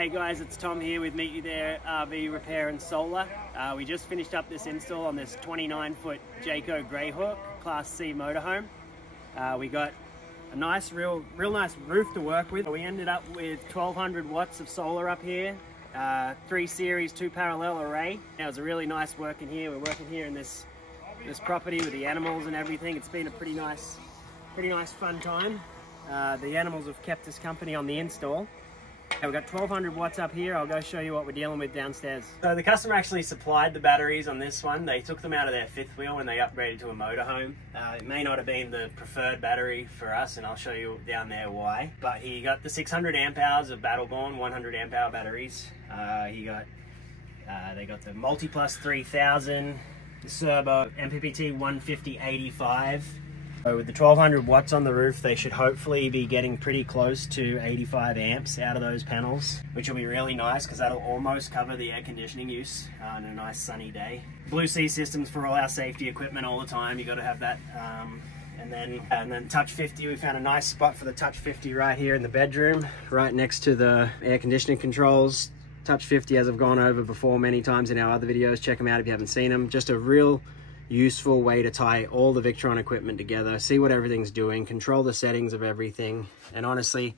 Hey guys, it's Tom here with Meet You There RV Repair and Solar. We just finished up this install on this 29-foot Jayco Greyhawk Class C motorhome. We got a nice, real nice roof to work with. We ended up with 1200 watts of solar up here, 3 series, 2 parallel array. Now it's a really nice working here. We're working here in this property with the animals and everything. It's been a pretty nice fun time. The animals have kept us company on the install. We've got 1200 watts up here. I'll go show you what we're dealing with downstairs. So the customer actually supplied the batteries on this one. They took them out of their fifth wheel when they upgraded to a motorhome. It may not have been the preferred battery for us, and I'll show you down there why. But he got the 600 amp hours of Battleborn 100 amp hour batteries. They got the Multiplus 3000, the Serbo MPPT 150/85. So with the 1200 watts on the roof, they should hopefully be getting pretty close to 85 amps out of those panels, which will be really nice because that'll almost cover the air conditioning use on a nice sunny day. Blue Sea systems for all our safety equipment all the time. You got to have that. And then Touch 50, we found a nice spot for the Touch 50 right here in the bedroom, right next to the air conditioning controls. Touch 50, as I've gone over before many times in our other videos, check them out if you haven't seen them. Just a real useful way to tie all the Victron equipment together, see what everything's doing, control the settings of everything, and honestly,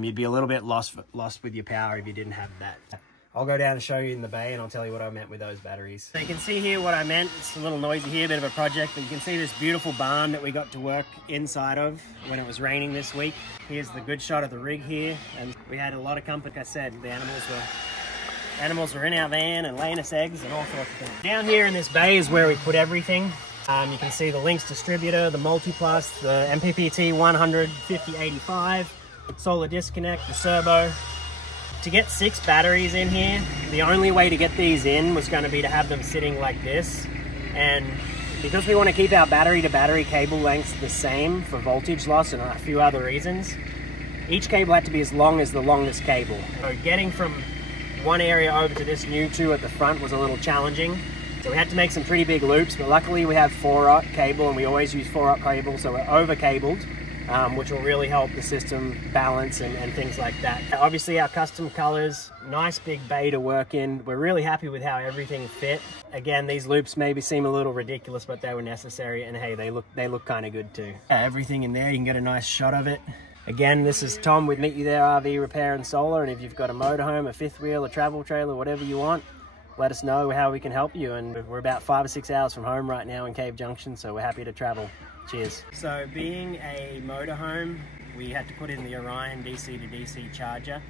you'd be a little bit lost with your power if you didn't have that. I'll go down and show you in the bay and I'll tell you what I meant with those batteries. So you can see here what I meant. It's a little noisy here, a bit of a project, but you can see this beautiful barn that we got to work inside of when it was raining this week. Here's the good shot of the rig here, and we had a lot of company. Like I said, the animals were in our van and laying us eggs and all sorts of things. Down here in this bay is where we put everything. You can see the Lynx distributor, the Multiplus, the MPPT 150/85, solar disconnect, the Serbo. To get 6 batteries in here, the only way to get these in was going to be to have them sitting like this. And because we want to keep our battery to battery cable lengths the same for voltage loss and a few other reasons, each cable had to be as long as the longest cable. So getting from one area over to this new 2 at the front was a little challenging, so we had to make some pretty big loops, but luckily we have 4/0 cable, and we always use 4/0 cable, so we're over cabled, which will really help the system balance and things like that. Obviously our custom colors, nice big bay to work in. We're really happy with how everything fit. Again, these loops maybe seem a little ridiculous, but they were necessary, and hey, they look kind of good too. Everything in there, you can get a nice shot of it. Again, this is Tom with Meet You There RV Repair and Solar, and if you've got a motorhome, a fifth wheel, a travel trailer, whatever you want, let us know how we can help you. And we're about 5 or 6 hours from home right now in Cave Junction, so we're happy to travel. Cheers. So being a motorhome, we had to put in the Orion DC to DC charger.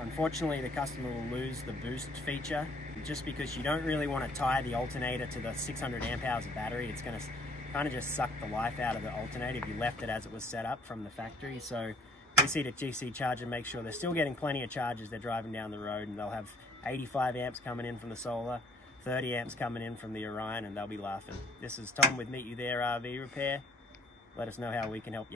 Unfortunately, the customer will lose the boost feature just because you don't really want to tie the alternator to the 600 amp hours of battery. It's going to kind of just suck the life out of the alternator if you left it as it was set up from the factory. So DC to DC charger, make sure they're still getting plenty of charge as they're driving down the road, and they'll have 85 amps coming in from the solar, 30 amps coming in from the Orion, and they'll be laughing. This is Tom with Meet You There RV Repair. Let us know how we can help you.